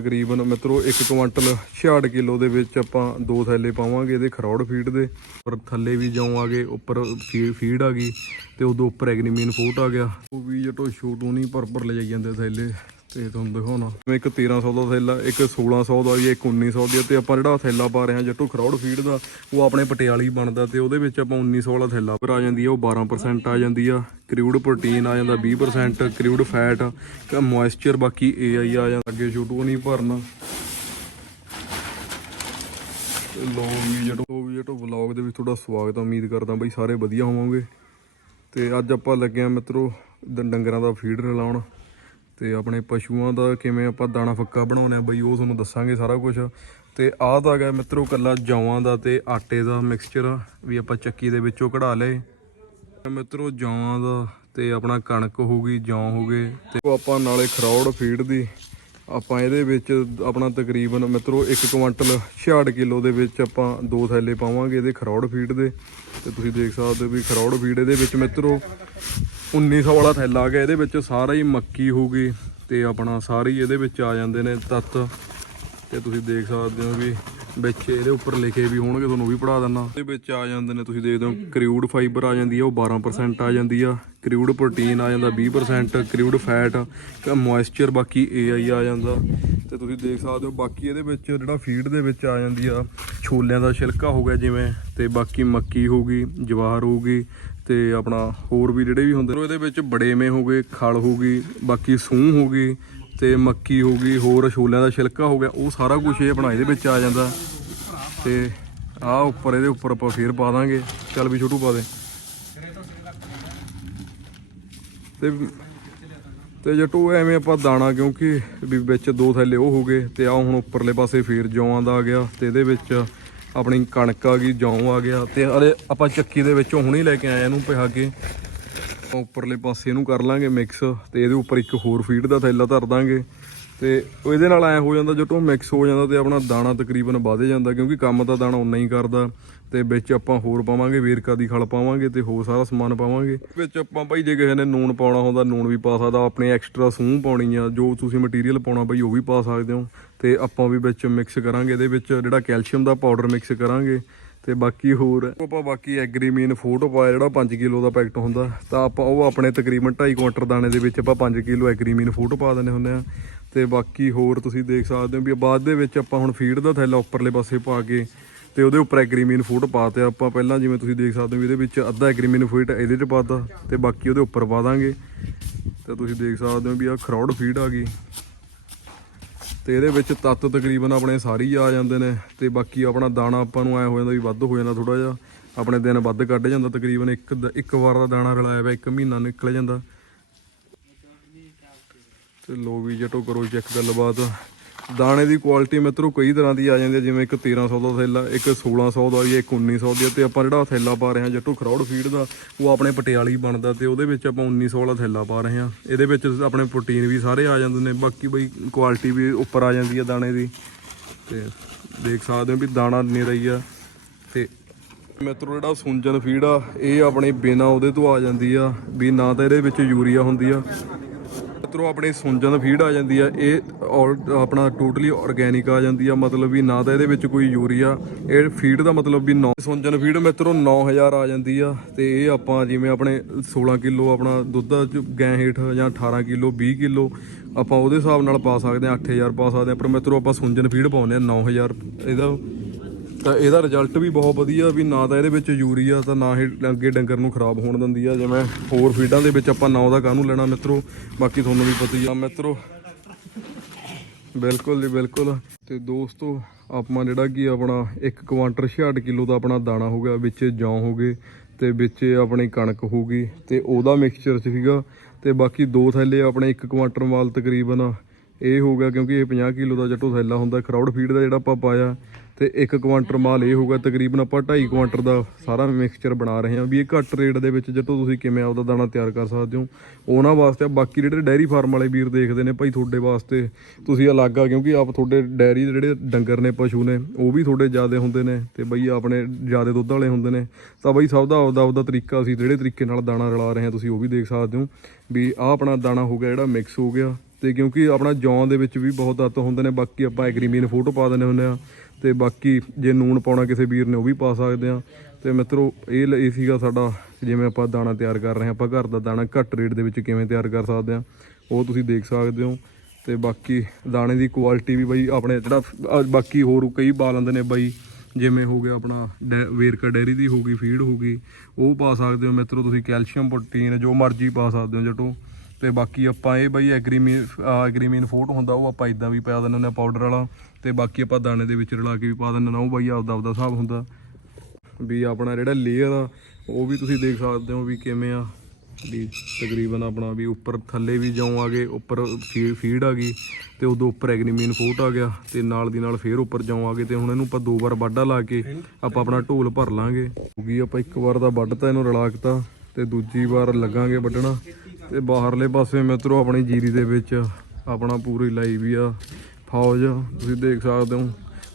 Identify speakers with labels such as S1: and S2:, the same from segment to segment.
S1: ਤਕਰੀਬਨ ਮਿੱਤਰੋ 1 quintal 66 kilo ਦੇ ਵਿੱਚ ਆਪਾਂ ਦੋ ਥੈਲੇ ਪਾਵਾਂਗੇ ਇਹਦੇ ਖਰੌੜ ਫੀਡ ਦੇ। ਉੱਪਰ ਥੱਲੇ ਵੀ ਜਾਉ ਆ ਗਏ ਉੱਪਰ ਫੀ- ਫੀਡ ਆ ਗਈ ਤੇ ਉਦੋਂ ਉੱਪਰ ਐਗਨੀਮੀਨ ਫੋਟ ਆ ਗਿਆ। ਉਹ ਵੀ ਜਟੋ ਛੋਟੂ ਨਹੀਂ ਪਰ ਪਰ ਲੈ ਜਾਈ ਜਾਂਦੇ ਥੈਲੇ। ਤੇ ਤੁਹਾਨੂੰ ਦਿਖਾਉਣਾ। ਜਿਵੇਂ ਇੱਕ 1300 ਦਾ ਥੈਲਾ, ਇੱਕ 1600 ਦਾ ਵੀ ਇੱਕ 1900 ਦੀ, ਤੇ ਆਪਾਂ ਜਿਹੜਾ ਥੈਲਾ ਪਾ ਰਹੇ ਹਾਂ ਜੱਟੂ ਖਰੌੜ ਫੀਡ ਦਾ, ਉਹ ਆਪਣੇ ਪਟਿਆਲੀ ਬਣਦਾ ਤੇ ਉਹਦੇ ਵਿੱਚ ਆਪਾਂ 1900 ਵਾਲਾ ਥੈਲਾ ਪਰ ਆ ਜਾਂਦੀ ਆ, ਉਹ 12% ਆ ਜਾਂਦੀ ਆ। ਕ੍ਰਿਊਡ ਪ੍ਰੋਟੀਨ ਆ ਜਾਂਦਾ 20% ਕ੍ਰਿਊਡ ਫੈਟ ਤੇ ਮੋਇਸਚਰ ਬਾਕੀ ਏਆਈ ਆ ਜਾਂਦਾ, ਅੱਗੇ ਛੋਟੂ ਨਹੀਂ ਭਰਨਾ। ਤੇ ਲੋ ਵੀ ਜਟੋ ਵੀ ਜਟੋ ਵਲੌਗ ਦੇ ਵਿੱਚ ਤੁਹਾਡਾ ਸਵਾਗਤ ਆ, ਉਮੀਦ ਕਰਦਾ ਬਈ ਸਾਰੇ ਵਧੀਆ ਹੋਵੋਗੇ। ਤੇ ਅੱਜ ਆਪਾਂ ਲੱਗੇ ਆ ਮਿੱਤਰੋ ਡੰਗਰਾਂ ਦਾ ਫੀਡ ਰਲਾਉਣ। ਤੇ ਆਪਣੇ ਪਸ਼ੂਆਂ ਦਾ ਕਿਵੇਂ ਆਪਾਂ ਦਾਣਾ ਫੱਕਾ ਬਣਾਉਂਦੇ ਆ ਬਈ ਉਹ ਤੁਹਾਨੂੰ ਦੱਸਾਂਗੇ ਸਾਰਾ ਕੁਝ ਤੇ ਆਹ ਤਾਂ ਗਿਆ ਮਿੱਤਰੋ ਕੱਲਾ ਜੌਆਂ ਦਾ ਤੇ ਆਟੇ ਦਾ ਮਿਕਸਚਰ ਵੀ ਆਪਾਂ ਚੱਕੀ ਦੇ ਵਿੱਚੋਂ ਕਢਾ ਲਏ। ਮਿੱਤਰੋ ਜੌਆਂ ਦਾ ਤੇ ਆਪਣਾ ਕਣਕ ਹੋ ਗਈ, ਜੌਂ ਹੋ ਗਏ ਤੇ ਉਹ ਆਪਾਂ ਨਾਲੇ ਖਰੌੜ ਫੀਡ ਦੀ। ਆਪਾਂ ਇਹਦੇ ਵਿੱਚ ਆਪਣਾ ਤਕਰੀਬਨ ਮਿੱਤਰੋ 1 ਕੁਇੰਟਲ 66 ਕਿਲੋ ਦੇ ਵਿੱਚ ਆਪਾਂ ਦੋ ਥੈਲੇ ਪਾਵਾਂਗੇ ਇਹਦੇ ਖਰੌੜ ਫੀਡ ਦੇ। ਤੇ ਤੁਸੀਂ ਦੇਖ ਸਕਦੇ ਹੋ ਵੀ ਖਰੌੜ ਫੀਡ ਇਹਦੇ ਵਿੱਚ ਮਿੱਤਰੋ 1900 ਵਾਲਾ ਥੈਲਾ ਆ ਗਿਆ, ਇਹਦੇ ਵਿੱਚ ਸਾਰਾ ਹੀ ਮੱਕੀ ਹੋ ਗਈ ਤੇ ਆਪਣਾ ਸਾਰੇ ਹੀ ਇਹਦੇ ਵਿੱਚ ਆ ਜਾਂਦੇ ਨੇ ਤੱਤ। ਤੇ ਤੁਸੀਂ ਦੇਖ ਸਕਦੇ ਹੋ ਵੀ ਵਿੱਚ ਇਹਦੇ ਉੱਪਰ ਲਿਖੇ ਵੀ ਹੋਣਗੇ, ਤੁਹਾਨੂੰ ਵੀ ਪੜਾ ਦਿੰਦਾ। ਇਹਦੇ ਵਿੱਚ ਆ ਜਾਂਦੇ ਨੇ, ਤੁਸੀਂ ਦੇਖਦੇ ਹੋ ਕ੍ਰਿਊਡ ਫਾਈਬਰ ਆ ਜਾਂਦੀ ਆ, ਉਹ 12% ਆ ਜਾਂਦੀ ਆ। ਕ੍ਰਿਊਡ ਪ੍ਰੋਟੀਨ ਆ ਜਾਂਦਾ 20% ਕ੍ਰਿਊਡ ਫੈਟ ਮੋਇਸਚਰ ਬਾਕੀ ਏਆਈ ਆ ਜਾਂਦਾ। ਤੇ ਤੁਸੀਂ ਦੇਖ ਸਕਦੇ ਹੋ, ਬਾਕੀ ਇਹਦੇ ਵਿੱਚ ਜਿਹੜਾ ਫੀਡ ਦੇ ਵਿੱਚ ਆ ਜਾਂਦੀ ਆ, ਛੋਲਿਆਂ ਦਾ ਛਿਲਕਾ ਹੋ ਗਿਆ ਜਿਵੇਂ, ਤੇ ਬਾਕੀ ਮੱਕੀ ਹੋ ਗਈ, ਜਵਾਰ ਹੋ ਗਈ, ਤੇ ਆਪਣਾ ਹੋਰ ਵੀ ਜਿਹੜੇ ਵੀ ਹੁੰਦੇ ਨੇ। ਇਹਦੇ ਵਿੱਚ ਬੜੇਵੇਂ ਹੋ ਗਏ, ਖਲ ਹੋ ਗਈ, ਬਾਕੀ ਸੂਹ ਹੋ ਗਈ ਤੇ ਮੱਕੀ ਹੋ ਗਈ, ਹੋਰ ਛੋਲਿਆਂ ਦਾ ਛਿਲਕਾ ਹੋ ਗਿਆ, ਉਹ ਸਾਰਾ ਕੁਝ ਇਹ ਆਪਣਾ ਇਹਦੇ ਵਿੱਚ ਆ ਜਾਂਦਾ। ਤੇ ਆਹ ਉੱਪਰ, ਇਹਦੇ ਉੱਪਰ ਆਪਾਂ ਫੇਰ ਪਾ ਦਾਂਗੇ। ਚੱਲ ਵੀ ਛੋਟੂ ਪਾ ਦੇ। ਤੇ ਤੇ ਜਟੂ, ਐਵੇਂ ਆਪਾਂ ਦਾਣਾ, ਕਿਉਂਕਿ ਵੀ ਵਿੱਚ ਦੋ ਥੈਲੇ ਉਹ ਹੋ ਗਏ, ਤੇ ਆ ਹੁਣ ਉੱਪਰਲੇ ਪਾਸੇ ਫੇਰ ਜੌਆਂ ਦਾ ਆ ਗਿਆ, ਤੇ ਇਹਦੇ ਵਿੱਚ ਆਪਣੀ ਕਣਕ ਆ ਗਈ, ਜੌਂ ਆ ਗਿਆ, ਤੇ ਅਰੇ ਆਪਾਂ ਚੱਕੀ ਦੇ ਵਿੱਚੋਂ ਹੁਣੇ ਲੈ ਕੇ ਆਏ ਇਹਨੂੰ ਪਿਹਾ ਕੇ। ਉੱਪਰਲੇ ਪਾਸੇ ਇਹਨੂੰ ਕਰ ਲਾਂਗੇ ਮਿਕਸ ਤੇ ਇਹਦੇ ਉੱਪਰ ਇੱਕ ਹੋਰ ਫੀਡ ਦਾ ਥੈਲਾ ਧਰ ਦਾਂਗੇ। ਤੇ ਇਹਦੇ ਨਾਲ ਐ ਹੋ ਜਾਂਦਾ ਜਦੋਂ ਮਿਕਸ ਹੋ ਜਾਂਦਾ ਤੇ ਆਪਣਾ ਦਾਣਾ ਤਕਰੀਬਨ ਵਧ ਜਾਂਦਾ ਕਿਉਂਕਿ ਕੰਮ ਤਾਂ ਦਾਣਾ ਉਨਾ ਹੀ ਕਰਦਾ। ਤੇ ਵਿੱਚ ਆਪਾਂ ਹੋਰ ਪਾਵਾਂਗੇ, ਵੇਰਕਾ ਦੀ ਖਲ ਪਾਵਾਂਗੇ ਤੇ ਹੋਰ ਸਾਰਾ ਸਮਾਨ ਪਾਵਾਂਗੇ। ਵਿੱਚ ਆਪਾਂ ਭਾਈ ਜੇ ਕਿਸੇ ਨੇ ਨੂਣ ਪਾਉਣਾ ਹੁੰਦਾ ਨੂਣ ਵੀ ਪਾ ਸਕਦਾ, ਆਪਣੇ ਐਕਸਟਰਾ ਸੂਹ ਪਾਉਣੀ ਆ ਜੋ ਤੁਸੀਂ ਮਟੀਰੀਅਲ ਪਾਉਣਾ ਭਾਈ ਉਹ ਵੀ ਪਾ ਸਕਦੇ ਹੋ। ਤੇ ਆਪਾਂ ਵੀ ਵਿੱਚ ਮਿਕਸ ਕਰਾਂਗੇ, ਇਹਦੇ ਵਿੱਚ ਜਿਹੜਾ ਕੈਲਸ਼ੀਅਮ ਦਾ ਪਾਊਡਰ ਮਿਕਸ ਕਰਾਂਗੇ। ਤੇ ਬਾਕੀ ਹੋਰ ਆਪਾਂ ਬਾਕੀ ਐਗਰੀਮੀਨ ਫੋਟੋ ਪਾਇਆ ਜਿਹੜਾ 5 ਕਿਲੋ ਦਾ ਪੈਕਟ ਹੁੰਦਾ, ਤਾਂ ਆਪਾਂ ਉਹ ਆਪਣੇ ਤਕਰੀਬਨ 2.5 ਕੁਆਂਟਰ ਦਾਣੇ ਦੇ ਵਿੱਚ ਆਪਾਂ 5 ਕਿਲੋ ਐਗਰੀਮੀਨ ਫੋਟੋ ਪਾ ਦਿੰਦੇ ਹੁੰਦੇ ਆ ਤੇ ਬਾਕੀ ਹੋਰ ਤੁਸੀਂ ਦੇਖ ਸਕਦੇ ਹੋ ਵੀ ਬਾਅਦ ਦੇ ਵਿੱਚ ਆਪਾਂ ਹੁਣ ਫੀਡ ਦਾ ਥੈਲਾ ਉੱਪਰਲੇ ਪਾਸੇ ਪਾ ਕੇ ਤੇ ਉਹਦੇ ਉੱਪਰ ਐਗਰੀਮੀਨ ਫੂਡ ਪਾਤੇ ਆਪਾਂ ਪਹਿਲਾਂ ਜਿਵੇਂ ਤੁਸੀਂ ਦੇਖ ਸਕਦੇ ਹੋ ਵੀ ਇਹਦੇ ਵਿੱਚ ਅੱਧਾ ਐਗਰੀਮੀਨ ਫੂਡ ਇਹਦੇ 'ਚ ਪਾਤਾ ਤੇ ਬਾਕੀ ਉਹਦੇ ਉੱਪਰ ਪਾ ਦਾਂਗੇ। ਤਾਂ ਤੁਸੀਂ ਦੇਖ ਸਕਦੇ ਹੋ ਵੀ ਆ ਖਰੌੜ ਫੀਡ ਆ ਗਈ। ਤੇ ਇਹਦੇ ਵਿੱਚ ਤੱਤ ਤਕਰੀਬਨ ਆਪਣੇ ਸਾਰੇ ਹੀ ਆ ਜਾਂਦੇ ਨੇ ਤੇ ਬਾਕੀ ਆਪਣਾ ਦਾਣਾ ਆਪਾਂ ਨੂੰ ਐ ਹੋ ਜਾਂਦਾ ਵੀ ਵੱਧ ਹੋ ਜਾਂਦਾ ਥੋੜਾ ਜਿਹਾ, ਆਪਣੇ ਦਿਨ ਵੱਧ ਕੱਢ ਜਾਂਦਾ, ਤਕਰੀਬਨ ਇੱਕ ਦ- ਇੱਕ ਵਾਰ ਦਾ ਦਾਣਾ ਰਲਾਇਆ ਵਾ, ਇੱਕ ਮਹੀਨਾ ਨਿਕਲ ਜਾਂਦਾ। ਤੇ ਲੋ ਵੀ ਜਟੋ ਕਰੋ ਚੈੱਕ ਗੱਲਬਾਤ। ਦਾਣੇ ਦੀ ਕੁਆਲਿਟੀ ਮਿੱਤਰੋ ਕਈ ਤਰ੍ਹਾਂ ਦੀ ਆ ਜਾਂਦੀ ਹੈ ਜਿਵੇਂ ਇੱਕ 1300 ਦਾ ਥੈਲਾ, ਇੱਕ 1600 ਦਾ ਵੀ ਇੱਕ 1900 ਦਾ ਤੇ ਆਪਾਂ ਜਿਹੜਾ ਥੈਲਾ ਪਾ ਰਹੇ ਹਾਂ ਜੱਟੂ ਖਰੌੜ ਫੀਡ ਦਾ, ਉਹ ਆਪਣੇ ਪਟਿਆਲੀ ਬਣਦਾ ਤੇ ਉਹਦੇ ਵਿੱਚ ਆਪਾਂ 1900 ਵਾਲਾ ਥੈਲਾ ਪਾ ਰਹੇ ਹਾਂ। ਇਹਦੇ ਵਿੱਚ ਆਪਣੇ ਪ੍ਰੋਟੀਨ ਵੀ ਸਾਰੇ ਆ ਜਾਂਦੇ ਨੇ, ਬਾਕੀ ਬਈ ਕੁਆਲਿਟੀ ਵੀ ਉੱਪਰ ਆ ਜਾਂਦੀ ਹੈ ਦਾਣੇ ਦੀ। ਤੇ ਦੇਖ ਸਕਦੇ ਹੋ ਵੀ ਦਾਣਾ ਨਿਰਾ ਹੀ ਆ। ਤੇ ਮਿੱਤਰੋ ਜਿਹੜਾ ਸੁੰਜਨ ਫੀਡ ਆ, ਇਹ ਆਪਣੇ ਬਿਨਾ ਉਹਦੇ ਤੋਂ ਆ ਜਾਂਦੀ ਆ, ਵੀ ਨਾ ਤਾਂ ਇਹਦੇ ਵਿੱਚ ਯੂਰੀਆ ਹੁੰਦੀ ਆ ਮਿੱਤਰੋ, ਆਪਣੀ ਸੁੰਜਨ ਫੀਡ ਆ ਜਾਂਦੀ ਆ, ਇਹ ਔਰ ਆਪਣਾ ਟੋਟਲੀ ਆਰਗੈਨਿਕ ਆ ਜਾਂਦੀ ਆ, ਮਤਲਬ ਵੀ ਨਾ ਤਾਂ ਇਹਦੇ ਵਿੱਚ ਕੋਈ ਯੂਰੀਆ, ਇਹ ਫੀਡ ਦਾ ਮਤਲਬ ਵੀ 9 ਸੁੰਜਨ ਫੀਡ ਮਿੱਤਰੋ 9000 ਆ ਜਾਂਦੀ ਆ, ਤੇ ਇਹ ਆਪਾਂ ਜਿਵੇਂ ਆਪਣੇ 16 ਕਿਲੋ ਆਪਣਾ ਦੁੱਧ ਚ ਗੈਂ ਹੇਠ ਜਾਂ 18 ਕਿਲੋ 20 ਕਿਲੋ, ਆਪਾਂ ਉਹਦੇ ਹਿਸਾਬ ਨਾਲ ਪਾ ਸਕਦੇ ਆ 8000 ਪਾ ਸਕਦੇ ਆ, ਪਰ ਮਿੱਤਰੋ, ਆਪਾਂ ਸੁੰਜਨ ਫੀਡ ਪਾਉਂਦੇ ਆ 9000 ਇਹਦਾ ਤਾਂ ਇਹਦਾ ਰਿਜ਼ਲਟ ਵੀ ਬਹੁਤ ਵਧੀਆ ਵੀ ਨਾ ਤਾਂ ਇਹਦੇ ਵਿੱਚ ਯੂਰੀਆ ਤਾਂ ਨਾ ਹੀ ਅੱਗੇ ਡੰਗਰ ਨੂੰ ਖਰਾਬ ਹੋਣ ਦਿੰਦੀ ਆ, ਜਿਵੇਂ ਹੋਰ ਫੀਡਾਂ ਦੇ ਵਿੱਚ ਆਪਾਂ ਨਾ ਉਹਦਾ ਕਾਹਨੂੰ ਲੈਣਾ ਮਿੱਤਰੋ, ਬਾਕੀ ਤੁਹਾਨੂੰ ਵੀ ਪਤਾ ਹੀ ਆ ਮਿੱਤਰੋ। ਬਿਲਕੁਲ ਜੀ ਬਿਲਕੁਲ। ਤੇ ਦੋਸਤੋ, ਆਪਾਂ ਜਿਹੜਾ ਕਿ ਆਪਣਾ 1 ਕੁਆਂਟਰ 66 ਕਿਲੋ ਦਾ ਆਪਣਾ ਦਾਣਾ ਹੋ ਗਿਆ, ਵਿੱਚ ਜੌਂ ਹੋ ਗਏ, ਤੇ ਵਿੱਚ ਆਪਣੀ ਕਣਕ ਹੋ ਗਈ, ਤੇ ਉਹਦਾ ਮਿਕਸਚਰ ਸੀਗਾ, ਤੇ ਬਾਕੀ ਦੋ ਥੈਲੇ ਆਪਣੇ 1 ਕੁਆਂਟਰ ਮਾਲ ਤਕਰੀਬਨ ਇਹ ਹੋ ਗਿਆ, ਕਿਉਂਕਿ ਇਹ 50 ਕਿਲੋ ਦਾ ਜੱਟੋ ਥੈਲਾ ਹੁੰਦਾ ਕਰਾਊਡ ਫੀਡ ਦਾ ਜਿਹੜਾ ਆਪਾਂ ਪਾਇਆ ਤੇ 1 ਕੁਆਂਟਲ ਮਾਲ ਇਹ ਹੋਗਾ ਤਕਰੀਬਨ ਆਪਾਂ 2.5 ਕੁਆਂਟਲ ਦਾ ਸਾਰਾ ਮਿਕਸਚਰ ਬਣਾ ਰਹੇ ਹਾਂ ਵੀ ਇਹ ਘੱਟ ਰੇਟ ਦੇ ਵਿੱਚ ਜਦੋਂ ਤੁਸੀਂ ਕਿਵੇਂ ਆਪਦਾ ਦਾਣਾ ਤਿਆਰ ਕਰ ਸਕਦੇ ਹੋ। ਉਹਨਾਂ ਵਾਸਤੇ ਬਾਕੀ ਜਿਹੜੇ ਡੈਰੀ ਫਾਰਮ ਵਾਲੇ ਵੀਰ ਦੇਖਦੇ ਨੇ ਭਾਈ ਤੁਹਾਡੇ ਵਾਸਤੇ, ਤੁਸੀਂ ਅਲੱਗ ਆ, ਕਿਉਂਕਿ ਆਪ ਤੁਹਾਡੇ ਡੈਰੀ ਦੇ ਜਿਹੜੇ ਡੰਗਰ ਨੇ, ਪਸ਼ੂ ਨੇ, ਉਹ ਵੀ ਤੁਹਾਡੇ ਜ਼ਿਆਦੇ ਹੁੰਦੇ ਨੇ ਤੇ ਬਈ ਆਪਣੇ ਜ਼ਿਆਦੇ ਦੁੱਧ ਵਾਲੇ ਹੁੰਦੇ ਨੇ। ਤਾਂ ਬਈ ਸਭ ਦਾ ਆਪਦਾ ਆਪਦਾ ਤਰੀਕਾ ਅਸੀਂ ਜਿਹੜੇ ਤਰੀਕੇ ਨਾਲ ਦਾਣਾ ਰਲਾ ਰਹੇ ਹਾਂ, ਤੁਸੀਂ ਉਹ ਵੀ ਦੇਖ ਸਕਦੇ ਹੋ ਵੀ ਆਹ ਆਪਣਾ ਦਾਣਾ ਹੋ ਗਿਆ, ਜਿਹੜਾ ਮਿਕਸ ਹੋ ਗਿਆ ਤੇ ਕਿਉਂਕਿ ਆਪਣਾ ਜੌਂ ਦੇ ਵਿੱਚ ਵੀ ਬਹੁਤ ਤੱਤ ਹੁੰਦੇ ਨੇ, ਬਾਕੀ ਆਪਾਂ ਐਗਰੀਮੀਨ ਫੋਟੋ ਪਾ ਦਿੰਦੇ ਹੁੰਦੇ ਆ ਤੇ ਬਾਕੀ ਜੇ ਨੂਣ ਪਾਉਣਾ ਕਿਸੇ ਵੀਰ ਨੇ ਉਹ ਵੀ ਪਾ ਸਕਦੇ ਆ। ਤੇ ਮਿੱਤਰੋ, ਇਹ ਲ- ਇਹ ਸੀਗਾ ਸਾਡਾ ਜਿਵੇਂ ਆਪਾਂ ਦਾਣਾ ਤਿਆਰ ਕਰ ਰਹੇ ਹਾਂ, ਆਪਾਂ ਘਰ ਦਾ ਦਾਣਾ ਘੱਟ ਰੇਟ ਦੇ ਵਿੱਚ ਕਿਵੇਂ ਤਿਆਰ ਕਰ ਸਕਦੇ ਆ, ਉਹ ਤੁਸੀਂ ਦੇਖ ਸਕਦੇ ਹੋ। ਤੇ ਬਾਕੀ ਦਾਣੇ ਦੀ ਕੁਆਲਿਟੀ ਵੀ ਬਈ ਆਪਣੇ ਜਿਹੜਾ ਬਾਕੀ ਹੋਰ ਕਈ ਪਾ ਲੈਂਦੇ ਨੇ ਬਈ, ਜਿਵੇਂ ਹੋ ਗਿਆ ਆਪਣਾ ਡੈ- ਵੇਰਕਾ ਡੈਰੀ ਦੀ ਹੋ ਗਈ, ਫੀਡ ਹੋ ਗਈ, ਉਹ ਪਾ ਸਕਦੇ ਹੋ। ਮਿੱਤਰੋ, ਤੁਸੀਂ ਕੈਲਸ਼ੀਅਮ, ਪ੍ਰੋਟੀਨ ਜੋ ਮਰਜ਼ੀ ਪਾ ਸਕਦੇ ਹੋ ਜਟੋ। ਤੇ ਬਾਕੀ ਆਪਾਂ ਇਹ ਬਈ ਐਗਰੀਮੀਨ ਐਗਰੀਮੀਨ ਫੋਟ ਹੁੰਦਾ, ਉਹ ਆਪਾਂ ਇਦਾਂ ਵੀ ਪਾ ਦਿੰਦੇ ਹੁੰਦੇ ਪਾਊਡਰ ਵਾਲਾ ਤੇ ਬਾਕੀ ਆਪਾਂ ਦਾਣੇ ਦੇ ਵਿੱਚ ਰਲਾ ਕੇ ਵੀ ਪਾ ਦਿੰਦੇ ਨੇ ਉਹ ਬਈ ਆਪਦਾ ਆਪਦਾ ਹਿਸਾਬ ਹੁੰਦਾ। ਵੀ ਆਪਣਾ ਜਿਹੜਾ ਲੇਅਰ ਆ, ਉਹ ਵੀ ਤੁਸੀਂ ਦੇਖ ਸਕਦੇ ਹੋ ਵੀ ਕਿਵੇਂ ਆ। ਵੀ ਤਕਰੀਬਨ ਆਪਣਾ ਵੀ ਉੱਪਰ ਥੱਲੇ ਵੀ ਜਾਉ ਆ ਗਏ, ਉੱਪਰ ਫੀਡ ਆ ਗਈ ਤੇ ਉਦੋਂ ਉੱਪਰ ਐਗਰੀਮੀਨ ਫੋਟ ਆ ਗਿਆ ਤੇ ਨਾਲ ਦੀ ਨਾਲ ਫੇਰ ਉੱਪਰ ਜਾਉ ਆ ਗਏ ਤੇ ਹੁਣ ਇਹਨੂੰ ਆਪਾਂ ਦੋ ਵਾਰ ਵਾਢਾ ਲਾ ਕੇ ਆਪਾਂ ਆਪਣਾ ਢੋਲ ਭਰ ਲਾਂਗੇ। ਕਿਉਂਕਿ ਆਪਾਂ ਇੱਕ ਵਾਰ ਦਾ ਵੱਢਤਾ ਇਹਨੂੰ ਰਲਾਕਤਾ ਤੇ ਦੂਜੀ ਵਾਰ ਲੱਗਾਂਗੇ ਵੱਢਣਾ। ਤੇ ਬਾਹਰਲੇ ਪਾਸੇ ਮਿੱਤਰੋ, ਆਪਣੀ ਜੀਰੀ ਦੇ ਵਿੱਚ ਆਪਣਾ ਪੂਰੀ ਲਾਈ ਵੀ ਆ। ਫੌਜ, ਤੁਸੀਂ ਦੇਖ ਸਕਦੇ ਹੋ।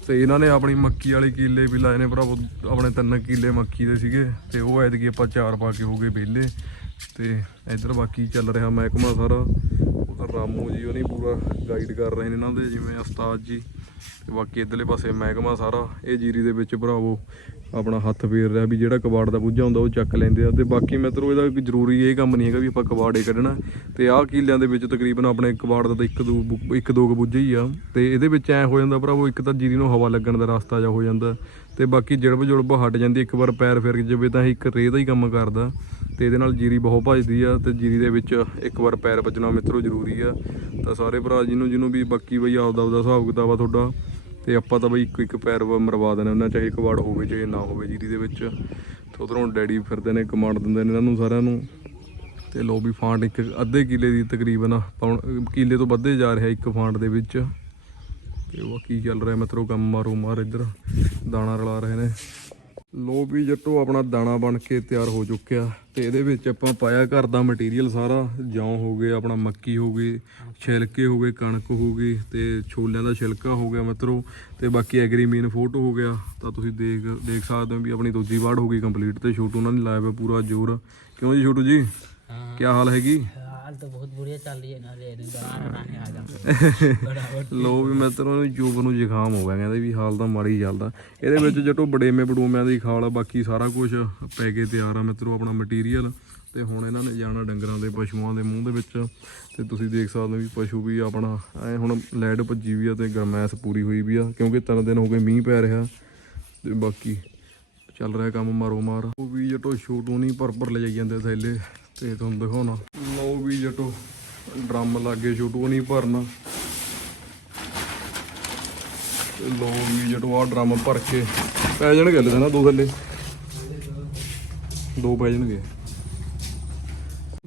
S1: ਤੇ ਇਹਨਾਂ ਨੇ ਆਪਣੀ ਮੱਕੀ ਵਾਲੇ ਕੀਲੇ ਵੀ ਲਾਏ ਨੇ ਭਰਾਵੋ, ਆਪਣੇ ਤਿੰਨ ਕੀਲੇ ਮੱਕੀ ਦੇ ਸੀਗੇ। ਤੇ ਉਹ ਐਤਕੀ ਆਪਾਂ ਚਾਰ ਪਾ ਕੇ ਹੋ ਗਏ ਵਿਹਲੇ। ਤੇ ਇੱਧਰ ਬਾਕੀ ਚੱਲ ਰਿਹਾ ਮਹਿਕਮਾ ਸਾਰਾ। ਉਧਰ ਰਾਮੂ ਜੀ ਉਹਨੇ ਪੂਰਾ ਗਾਈਡ ਕਰ ਰਹੇ ਨੇ ਇਹਨਾਂ ਦੇ, ਜਿਵੇਂ ਉਸਤਾਦ ਜੀ। ਤੇ ਬਾਕੀ ਇੱਧਰਲੇ ਪਾਸੇ ਮਹਿਕਮਾ ਸਾਰਾ, ਇਹ ਜੀਰੀ ਦੇ ਵਿੱਚ ਭਰਾਵੋ, ਆਪਣਾ ਹੱਥ ਫੇਰ ਰਿਹਾ ਵੀ ਜਿਹੜਾ ਕਬਾੜ ਦਾ ਬੁੱਝਾ ਹੁੰਦਾ ਉਹ ਚੱਕ ਲੈਂਦੇ ਆ। ਤੇ ਬਾਕੀ ਮਿੱਤਰੋ ਇਹਦਾ ਜ਼ਰੂਰੀ ਇਹ ਕੰਮ ਨਹੀਂ ਹੈਗਾ ਵੀ ਆਪਾਂ ਕਬਾੜੇ ਕੱਢਣਾ। ਤੇ ਆਹ ਕੀਲਿਆਂ ਦੇ ਵਿੱਚ ਤਕਰੀਬਨ ਆਪਣੇ ਕਬਾੜ ਦਾ ਤਾਂ ਇੱਕ ਦੋ ਇੱਕ ਦੋ ਕੁ ਬੁੱਝੇ ਹੀ ਆ। ਤੇ ਇਹਦੇ ਵਿੱਚ ਐ ਹੋ ਜਾਂਦਾ ਭਰਾਵੋ, ਇੱਕ ਤਾਂ ਜੀਰੀ ਨੂੰ ਹਵਾ ਲੱਗਣ ਦਾ ਰਸਤਾ ਜਾ ਹੋ ਜਾਂਦਾ। ਤੇ ਬਾਕੀ ਜੜਬ ਜੁੜਬ ਹਟ ਜਾਂਦੀ, ਇੱਕ ਵਾਰ ਪੈਰ ਫਿਰ ਜਾਵੇ ਤਾਂ ਇੱਕ ਰੇਹ ਦਾ ਹੀ ਕੰਮ ਕਰਦਾ। ਤੇ ਇਹਦੇ ਨਾਲ ਜੀਰੀ ਬਹੁਤ ਭਜਦੀ ਆ ਤੇ ਜੀਰੀ ਦੇ ਵਿੱਚ ਇੱਕ ਵਾਰ ਪੈਰ ਵੱਜਣਾ ਮਿੱਤਰੋ ਜ਼ਰੂਰੀ ਆ। ਤਾਂ ਸਾਰੇ ਭਰਾ ਜਿਹਨੂੰ ਜਿਹਨੂੰ ਵੀ ਬਾਕੀ ਬਈ ਆਪਦਾ ਆਪਦਾ ਹਿਸਾਬ ਕਿਤਾਬ ਆ ਤੁਹਾਡਾ, ਤੇ ਆਪਾਂ ਤਾਂ ਬਈ ਇੱਕ ਇੱਕ ਪੈਰ ਵਾ ਮਰਵਾ ਦੇਣਾ ਉਹਨਾਂ ਚਾਹੇ ਕਵਾੜ ਹੋਵੇ ਚਾਹੇ ਨਾ ਹੋਵੇ ਜੀਰੀ ਦੇ ਵਿੱਚ। ਤੇ ਉਧਰੋਂ ਡੈਡੀ ਫਿਰਦੇ ਨੇ, ਕਮਾਂਡ ਦਿੰਦੇ ਨੇ ਇਹਨਾਂ ਨੂੰ ਸਾਰਿਆਂ ਨੂੰ। ਤੇ ਲੋ ਵੀ ਫਾਂਟ ਇੱਕ ਅੱਧੇ ਕਿਲੇ ਦੀ ਤਕਰੀਬਨ ਪੌਣ- ਕਿੱਲੇ ਤੋਂ ਵੱਧੇ ਜਾ ਰਿਹਾ ਇੱਕ ਫਾਂਟ ਦੇ ਵਿੱਚ। ਤੇ ਉਹ ਕੀ ਚੱਲ ਰਿਹਾ ਮਿੱਤਰੋ, ਕੰਮ ਮਾਰੋ ਮਾਰ ਇੱਧਰ, ਦਾਣਾ ਰਲਾ ਰਹੇ ਨੇ। ਲੋ ਵੀ ਜੱਟੋ ਆਪਣਾ ਦਾਣਾ ਬਣ ਕੇ ਤਿਆਰ ਹੋ ਚੁੱਕਿਆ। ਤੇ ਇਹਦੇ ਵਿੱਚ ਆਪਾਂ ਪਾਇਆ ਘਰ ਦਾ ਮਟੀਰੀਅਲ ਸਾਰਾ। ਜੌਂ ਹੋ ਗਏ ਆਪਣਾ ਮੱਕੀ ਹੋ ਗਈ ਛਿਲਕੇ ਹੋ ਗਏ ਕਣਕ ਹੋ ਗਈ ਤੇ ਛੋਲਿਆਂ ਦਾ ਛਿਲਕਾ ਹੋ ਗਿਆ ਮਿੱਤਰੋ। ਤੇ ਬਾਕੀ ਐਗਰੀਮੀਨ ਫੋਟੋ ਹੋ ਗਿਆ। ਤਾਂ ਤੁਸੀਂ ਦੇਖ ਦੇਖ ਸਕਦੇ ਹੋ ਵੀ ਆਪਣੀ ਦੂਜੀ ਵਾਰ ਹੋ ਗਈ ਕੰਪਲੀਟ ਤੇ ਛੋਟੂ ਉਹਨਾਂ ਨੇ ਲਾਇਆ ਹੋਇਆ ਪੂਰਾ ਜ਼ੋਰ। ਕਿਉਂ ਜੀ ਛੋਟੂ ਜੀ? ਕੀ ਹਾਲ ਹੈਗੀ?
S2: हाल तो बहुत बुढ़िया चल रही है ना रे दौरान आने आ जाते बराबर
S1: ਲੋ ਵੀ ਮਿੱਤਰੋ ਨੂੰ ਜੂਬ ਨੂੰ ਜ਼ੁਕਾਮ ਹੋ ਗਿਆ ਕਹਿੰਦੇ ਵੀ ਹਾਲ ਤਾਂ ਮਾੜੀ ਚੱਲਦਾ ਇਹਦੇ ਵਿੱਚ ਜਟੋ ਬੜੇਵੇਂ ਬੜੂਮਿਆਂ ਦੀ ਖਾਲ ਆ ਬਾਕੀ ਸਾਰਾ ਕੁਝ ਪੈ ਕੇ ਤਿਆਰ ਆ ਮਿੱਤਰੋ ਆਪਣਾ ਮਟੀਰੀਅਲ ਤੇ ਹੁਣ ਇਹਨਾਂ ਨੇ ਜਾਣਾ ਡੰਗਰਾਂ ਦੇ ਪਸ਼ੂਆਂ ਦੇ ਮੂੰਹ ਦੇ ਵਿੱਚ ਤੇ ਤੁਸੀਂ ਦੇਖ ਸਕਦੇ ਹੋ ਵੀ ਪਸ਼ੂ ਵੀ ਆਪਣਾ ਐ ਹੁਣ ਲਾਈਟ ਭੱਜੀ ਵੀ ਆ ਤੇ ਗਰਮੈਸ਼ ਪੂਰੀ ਹੋਈ ਵੀ ਆ ਕਿਉਂਕਿ ਤਿੰਨ ਦਿਨ ਹੋ ਗਏ ਮੀਂਹ ਪੈ ਰਿਹਾ ਤੇ ਬਾਕੀ ਚੱਲ ਰਿਹਾ ਕੰਮ ਮਾਰੋ ਮਾਰ ਉਹ ਵੀ ਜਟੋ ਛੋਟੂ ਨਹੀਂ ਭਰ ਭਰ ਲੈ ਜਾਈ ਜਾਂਦੇ ਥੈਲੇ ਤੇ ਤੁਹਾਨੂੰ ਦਿਖਾਉਣਾ ਲਓ ਵੀ ਜਟੋ, ਡਰਮ ਲਾਗੇ ਛੋਟੂ ਨਹੀਂ ਭਰਨਾ। ਤੇ ਲੋ ਵੀ ਜਦੋਂ ਆ ਡਰਮ ਭਰ ਕੇ ਪੈ ਜਾਣਗੇ ਲੈ ਨਾ ਦੋ ਥੱਲੇ। ਦੋ ਪੈ ਜਾਣਗੇ।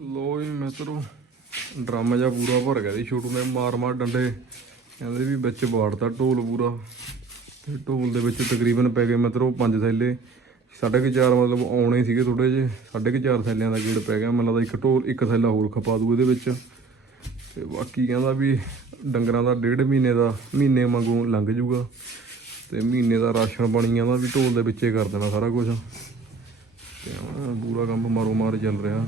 S1: ਲੋ ਵੀ ਮਿੱਤਰੋ, ਡਰਮ ਜਿਹਾ ਪੂਰਾ ਭਰ ਗਿਆ ਸੀ ਛੋਟੂ ਨੇ ਮਾਰ ਮਾਰ ਡੰਡੇ। ਕਹਿੰਦੇ ਵੀ ਵਿੱਚ ਬਾੜਤਾ ਢੋਲ ਪੂਰਾ। ਤੇ ਢੋਲ ਦੇ ਵਿੱਚ ਤਕਰੀਬਨ ਪੈ ਗਏ ਮਿੱਤਰੋ ਪੰਜ ਥੈਲੇ। ਸਾਢੇ ਕੁ ਚਾਰ ਮਤਲਬ ਆਉਣੇ ਸੀਗੇ ਥੋੜੇ ਜਿਹੇ, ਸਾਢੇ ਕੁ ਚਾਰ ਥੈਲਿਆਂ ਦਾ ਗੇੜ ਪੈ ਗਿਆ। ਮੈਨੂੰ ਲੱਗਦਾ ਇੱਕ ਢੋਲ, ਇੱਕ ਥੈਲਾ ਹੋਰ ਖਪਾ ਦੂ ਇਹਦੇ ਵਿੱਚ। ਤੇ ਬਾਕੀ ਕਹਿੰਦਾ ਵੀ ਡੰਗਰਾਂ ਦਾ ਡੇਢ ਮਹੀਨੇ ਦਾ, ਮਹੀਨੇ ਵਾਂਗੂ ਲੰਘ ਜੂਗਾ। ਤੇ ਮਹੀਨੇ ਦਾ ਰਾਸ਼ਨ ਪਾਣੀ ਕਹਿੰਦਾ ਵੀ ਢੋਲ ਦੇ ਵਿੱਚੇ ਕਰ ਦੇਣਾ ਸਾਰਾ ਕੁਝ ਤੇ ਪੂਰਾ ਕੰਮ ਮਾਰੋ ਮਾਰ ਚੱਲ ਰਿਹਾ।